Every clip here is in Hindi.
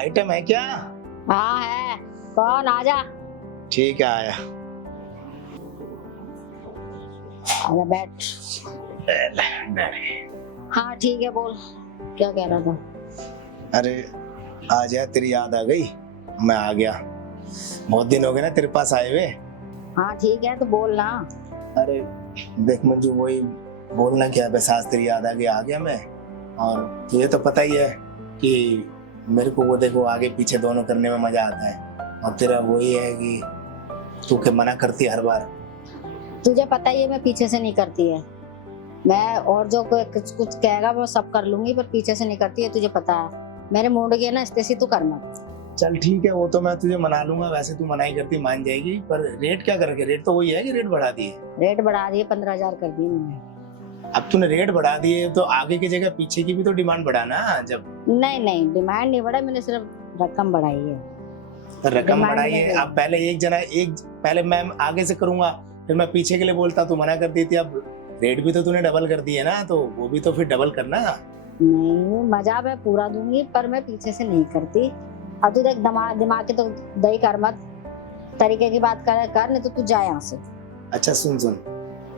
आइटम है क्या? हाँ है। कौन? आजा। ठीक है आया। आजा बैठ। हाँ ठीक है, बोल क्या कह रहा था? अरे आज यार तेरी याद आ गई, मैं आ गया। बहुत दिन हो गए ना तेरे पास आए हुए। हाँ ठीक है, तो बोल ना। अरे देख मंजू, वही बोलना क्या है, बस आज तेरी याद आ गया मैं। और तुझे तो पता ही है कि मेरे को वो देखो आगे पीछे दोनों करने में मजा आता है, और तेरा वही है कि तू के मना करती है हर बार। तुझे पता ही है मैं पीछे से नहीं करती है। मैं और जो कोई कुछ कहेगा वो सब कर लूंगी, पर पीछे से नहीं करती है, तुझे पता है। मेरे मूड की है ना, स्टेसी तू करना। चल ठीक है, वो तो मैं तुझे मना लूंगा, वैसे तू मना ही करती मान जाएगी। पर रेट क्या करके? रेट तो वही है कि रेट बढ़ा दिए? रेट बढ़ा दिए, 15,000 कर दिए मैंने। अब तूने रेट बढ़ा दिए तो आगे की जगह पीछे की भी तो डिमांड बढ़ाना। जब नहीं नहीं, डिमांड नहीं बढ़ा, मैंने सिर्फ रकम बढ़ाई है। रकम डिमांड बढ़ाई है, नहीं अब पहले पहले मैं आगे से करूंगा, फिर मैं पीछे के लिए बोलता, तू मना कर दी थी। अब रेट भी तो तूने डबल कर दिए ना, तो वो भी तो फिर डबल करना। नहीं, मजा मैं पूरा दूंगी, पर मैं पीछे से नहीं करती। अब तू देख, दिमाग के तो दही कर मत, तरीके की बात कर नहीं तो तू जा यहाँ से। अच्छा सुन,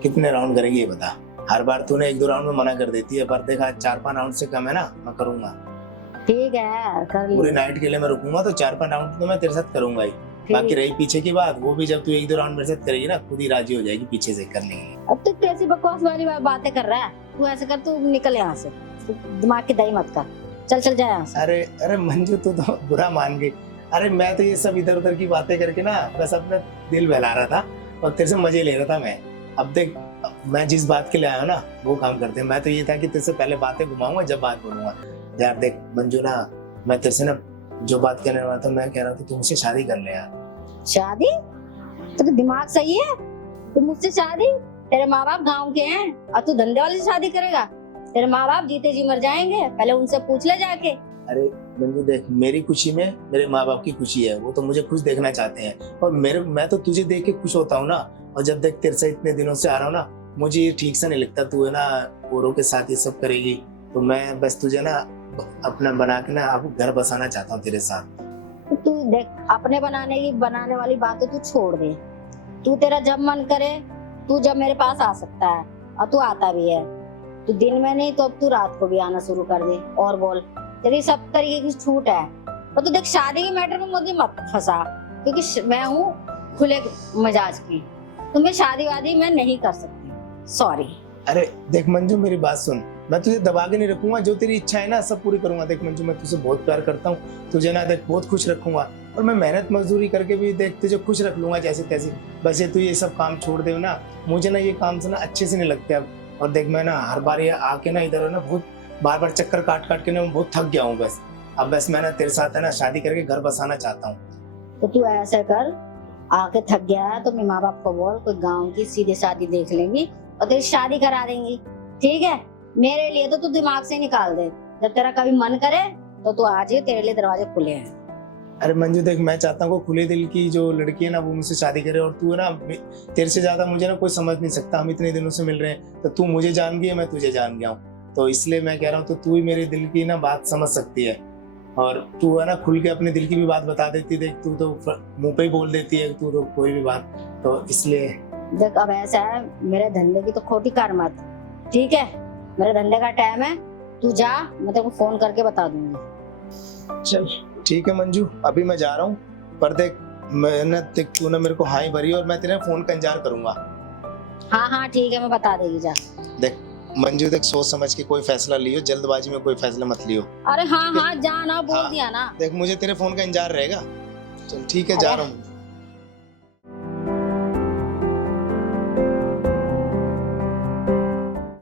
कितने राउंड करेगी ये बता। हर बार तूने 1-2 राउंड में मना कर देती है, पर देखा 4-5 राउंड से कम है ना, मैं करूंगा। ठीक है कर पूरी ले। नाइट के लिए मैं रुकूंगा, तो 4-5 राउंड तो मैं तेरे साथ करूंगा ही। बाकी रही पीछे की बात, वो भी जब तू 1-2 राउंड मेरे साथ करेगी ना, खुद ही राजी हो जाएगी पीछे से करने के लिए। अब तू कैसी बकवास वाली बातें कर रहा है? तू ऐसे कर, तू निकल यहाँ से, तू दिमाग की दही मत कर, चल जा यहाँ से। अरे मंजू, तू तो बुरा मान गई। अरे मैं तो ये सब इधर उधर की बातें करके ना बस अपना दिल बहला रहा था और तेरे से मजे ले रहा था मैं। अब देख, मैं जिस बात के लिए आया हूँ ना वो काम करते हैं। मैं तो ये था कि तेरे से पहले बातें घुमाऊंगा, जब बात बोलूंगा। यार देख मंजू ना, मैं तेरे से ना जो बात कहने वाला था, मैं कह रहा था तू मुझसे शादी कर ले यार। शादी? तेरा दिमाग सही है? तू मुझसे शादी? तेरे माँ बाप गाँव के हैं और तू धंधे वाले से शादी करेगा? तेरे माँ बाप जीते जी मर जाएंगे, पहले उनसे पूछ ले जाके। अरे मंजू देख, मेरी खुशी में मेरे माँ बाप की खुशी है, वो तो मुझे खुश देखना चाहते हैं। और मैं तो तुझे देख के खुश होता हूँ ना। और जब देख तेरे से इतने दिनों से आ रहा हूँ ना, मुझे ये ठीक से नहीं लगता तू है ना औरों के साथ ये सब करेगी। तो मैं बस तुझे ना अपना बना के ना अब घर बसाना चाहता हूँ तेरे साथ। तू देख, अपने बनाने वाली बातें तू छोड़ दे। तू तेरा जब मन करे, तू जब मेरे पास आ सकता है, और तू आता भी है। तू दिन में नहीं तो अब तू रात को भी आना शुरू कर दे। और बोल, तेरी सब तरीके की छूट है। पर तू देख, शादी के मैटर में मुझे मत फंसा, क्योंकि मैं हूँ खुले मिजाज की। तो मैं शादी वादी मैं नहीं कर सकती, सॉरी। अरे देख मंजू, मेरी बात सुन, मैं तुझे दबा के नहीं रखूंगा। जो तेरी इच्छा है ना सब पूरी करूंगा। देख मंजू, मैं तुझसे बहुत प्यार करता हूँ, तुझे ना देख बहुत खुश रखूंगा। और मैं मेहनत मजदूरी करके भी देख तुझे खुश रख लूंगा जैसे तैसे। बस ये तू ये सब काम छोड़ दे ना, मुझे ना ये काम से ना अच्छे से नहीं लगते अब। और देख मैं ना हर बार ये आके ना इधर ना बहुत बार चक्कर काट के ना मैं बहुत थक गया हूँ। बस अब बस मैं ना तेरे साथ है ना शादी करके घर बसाना चाहता हूँ। तो तू ऐसा कर, आके थक गया है तो मेरे माँ बाप को बोल, कोई गाँव की सीधी शादी देख लेंगी और तेरी शादी करा देंगी, ठीक है? मेरे लिए तो तू दिमाग से निकाल दे। जब तेरा कभी मन करे तो तू आ जाए, तेरे लिए दरवाजे खुले हैं। अरे मंजू देख, मैं चाहता हूँ खुले दिल की जो लड़की है ना वो मुझसे शादी करे। और तू है ना, तेरे से ज्यादा मुझे ना कोई समझ नहीं सकता। हम इतने दिनों से मिल रहे हैं, तो तू मुझे जान गई है, मैं तुझे जान गया हूँ। तो इसलिए मैं कह रहा हूँ, तो तू ही मेरे दिल की ना बात समझ सकती है। और तू है ना खुल के अपने दिल की भी बात बता देती। देख तू तो मुंह पे ही बोल देती है तू तो कोई भी बात, तो इसलिए। देख अब ऐसा है, मेरे धंधे की तो खोटी कर मत, ठीक है? मेरे धंधे का टाइम है, तू जा, मैं तेरे को फोन करके बता दूंगी। चल ठीक है मंजू, अभी मैं जा रहा हूँ। पर देख तूने मेरे को हाँ ही भरी, और मैं तेरे फोन का इंतजार करूंगा। हाँ ठीक है, मैं बता देगी, जा। देख मंजू देख, सोच समझ के कोई फैसला लियो, जल्दबाजी में कोई फैसला मत लियो। अरे हाँ जा ना, बोल दिया ना। देख मुझे तेरे फोन का इंतजार रहेगा। चल ठीक है, जा रहा हूँ।